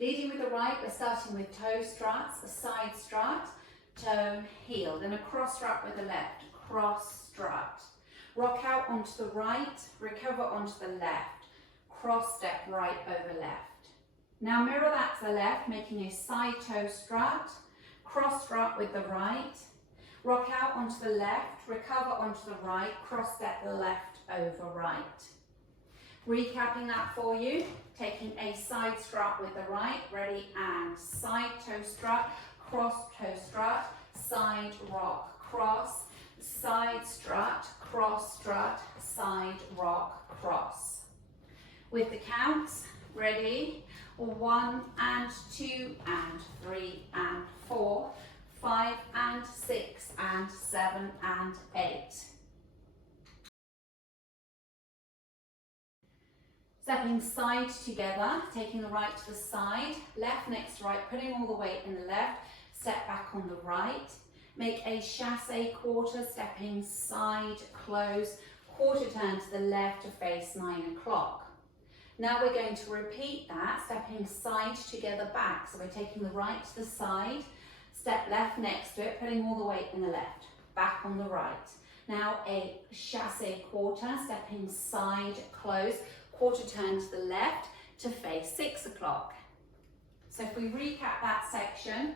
Leading with the right, we're starting with toe struts, a side strut, toe, heel, then a cross strut with the left, cross strut. Rock out onto the right, recover onto the left, cross step right over left. Now mirror that to the left, making a side toe strut, cross strut with the right, rock out onto the left, recover onto the right, cross step the left over right. Recapping that for you, taking a side strut with the right, ready, and side toe strut, cross toe strut, side rock, cross, side strut, cross strut, side rock, cross. With the counts, ready, 1 and 2 and 3 and 4, 5 and 6 and 7 and 8. Stepping side together, taking the right to the side, left next to right, putting all the weight in the left, step back on the right. Make a chassé quarter, stepping side, close, quarter turn to the left to face 9 o'clock. Now we're going to repeat that, stepping side together back. So we're taking the right to the side, step left next to it, putting all the weight in the left, back on the right. Now a chassé quarter, stepping side, close, quarter turn to the left to face 6 o'clock. So if we recap that section,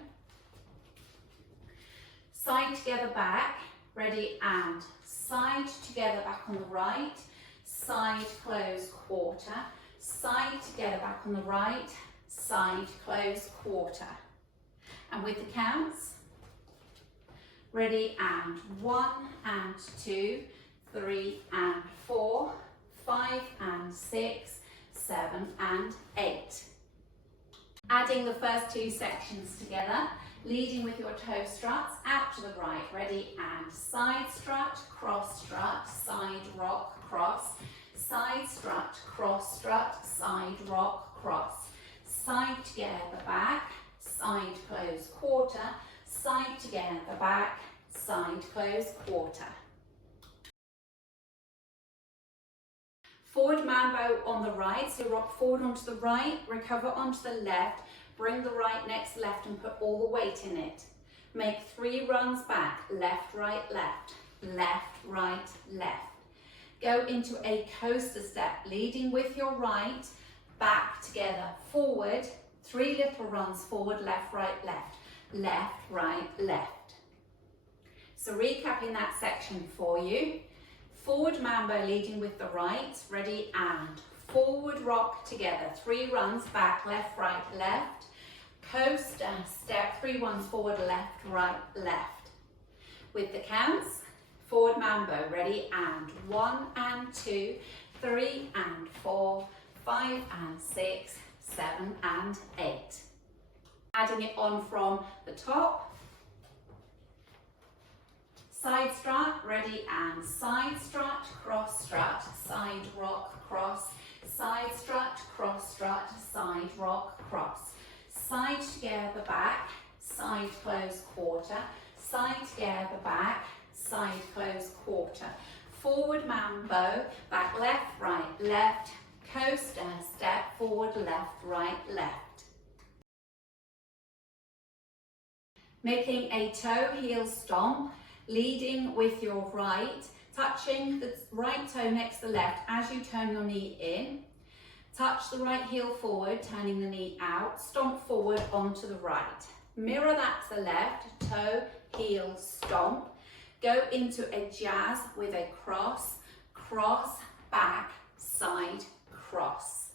side together back, ready, and side together back on the right, side close quarter, side together back on the right, side close quarter. And with the counts, ready, and 1 and 2, 3 and 4, 5 and 6, 7 and 8. Adding the first two sections together, leading with your toe struts out to the right, ready, and side strut, cross strut, side rock, cross, side strut, cross strut, side rock, cross, side together back, side close quarter, side together back, side close quarter. Forward mambo on the right, so rock forward onto the right, recover onto the left, bring the right next left and put all the weight in it. Make 3 runs back, left, right, left, left, right, left. Go into a coaster step, leading with your right, back together, forward, 3 little runs forward, left, right, left, left, right, left. So recapping that section for you. Forward mambo leading with the right, ready, and forward rock together, 3 runs back, left, right, left, coaster step, 3 ones forward, left, right, left. With the counts, forward mambo, ready, and 1 and 2, 3 and 4, 5 and 6, 7 and 8. Adding it on from the top. Side strut, ready, and side strut, cross strut, side rock, cross, side strut, cross strut, side rock, cross, side together back, side close quarter, side together back, side close quarter, forward mambo, back left, right, left, coaster step, forward left, right, left. Making a toe heel stomp, leading with your right, touching the right toe next to the left as you turn your knee in. Touch the right heel forward, turning the knee out, stomp forward onto the right. Mirror that to the left, toe, heel, stomp. Go into a jazz with a cross, cross, back, side, cross.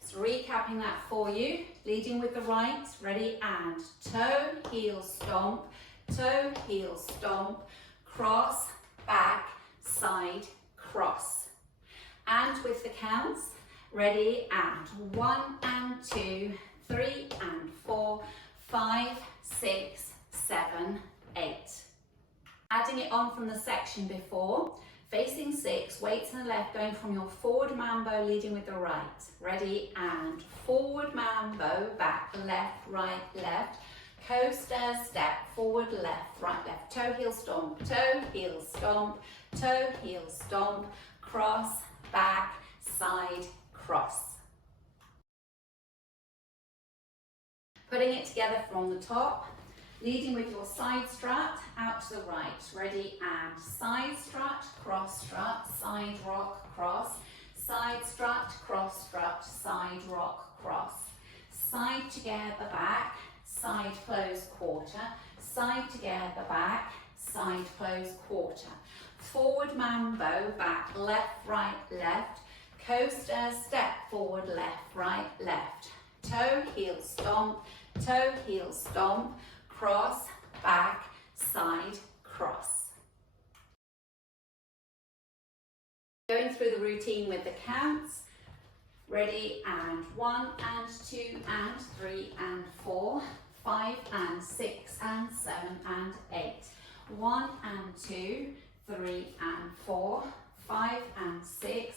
So recapping that for you, leading with the right, ready, and toe, heel, stomp, toe, heel, stomp, cross, back, side, cross. And with the counts, ready, and 1 and 2, 3 and 4, 5, 6, 7, 8. Adding it on from the section before, facing 6, weight to the left, going from your forward mambo, leading with the right. Ready, and forward mambo, back, left, right, left, coaster step, forward, left, right, left, toe, heel, stomp, toe, heel, stomp, toe, heel, stomp, cross, back, side, cross. Putting it together from the top, leading with your side strut out to the right. Ready, and side strut, side rock, cross, side strut, side rock, cross. Side together, back, side close, quarter, side together, back, side close, quarter. Forward mambo, back, left, right, left. Coaster, step forward, left, right, left. Toe, heel, stomp, cross, back, side, cross. Going through the routine with the counts. Ready, and 1 and 2 and 3 and 4, 5 and 6 and 7 and 8. 1 and 2, 3 and 4, 5 and 6,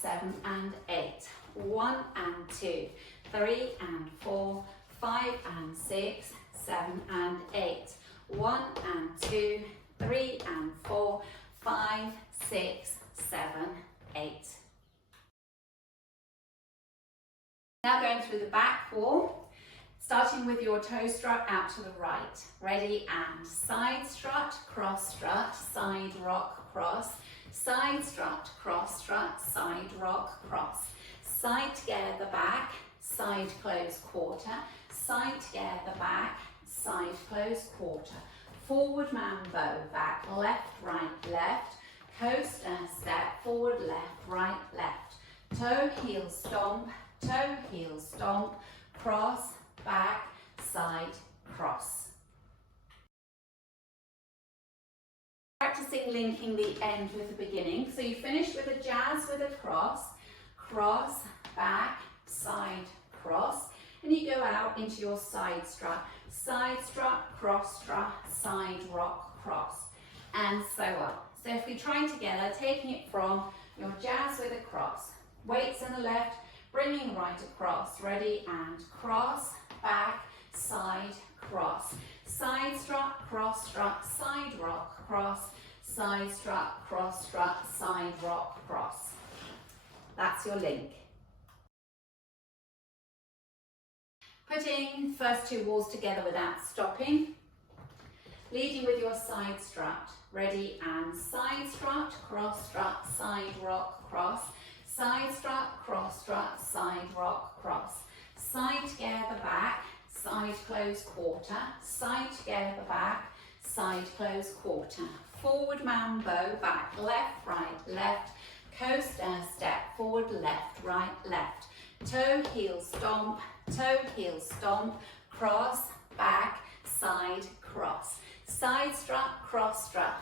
7 and 8. 1 and 2, 3 and 4, 5 and 6, 7 and 8. 1 and 2, 3 and 4, 5, 6, 7, 8. Now going through the back wall, starting with your toe strut out to the right. Ready, and side strut, side rock, cross, side strut, side rock, cross. Side together, back, side close, quarter, side together, back, side close, quarter. Forward mambo, back, left, right, left. Coaster, step forward, left, right, left. Toe, heel, stomp, cross, back, side, cross. Practicing linking the end with the beginning. So you finish with a jazz with a cross, back, side, cross, and you go out into your side strut, cross strut, side rock, cross, and so on. So if we try together, taking it from your jazz with a cross, weights in the left, bringing right across. Ready, and cross, back, side, cross. Side strut, side rock, cross. Side strut, side rock, cross. That's your link. Putting first two walls together without stopping. Leading with your side strut. Ready, and side strut, side rock, cross. Side strut, side rock, cross. Side together, back, side close, quarter. Side together, back, side close, quarter. Forward mambo, back, left, right, left. Coaster, step forward, left, right, left. Toe, heel, stomp, cross, back, side, cross. Side strut,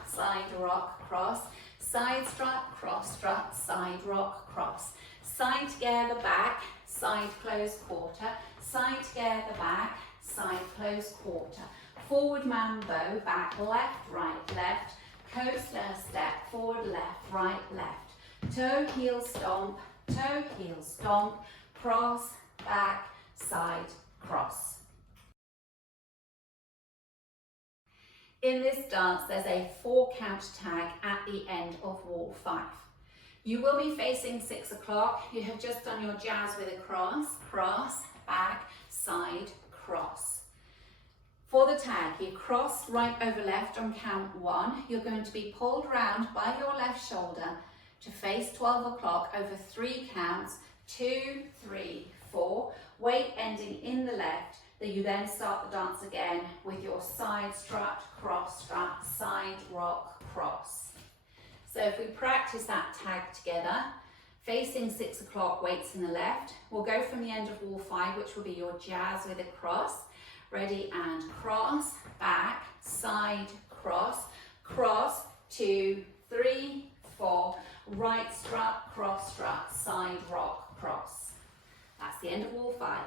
side rock, cross. Side strut, side rock, cross. Side together, back, side close, quarter. Side together, back, side close, quarter. Forward mambo, back, left, right, left. Coaster, step forward, left, right, left. Toe, heel, stomp, cross, back, side, cross. In this dance, there's a 4-count tag at the end of wall 5. You will be facing 6 o'clock. You have just done your jazz with a cross, back, side, cross. For the tag, you cross right over left on count 1. You're going to be pulled round by your left shoulder to face 12 o'clock over 3 counts, 2, 3, 4, weight ending in the left. That you then start the dance again with your side strut, side rock, cross. So if we practice that tag together, facing 6 o'clock, weights in the left, we'll go from the end of wall 5, which will be your jazz with a cross. Ready, and cross, back, side, cross, 2, 3, 4, right strut, side rock, cross. That's the end of wall 5.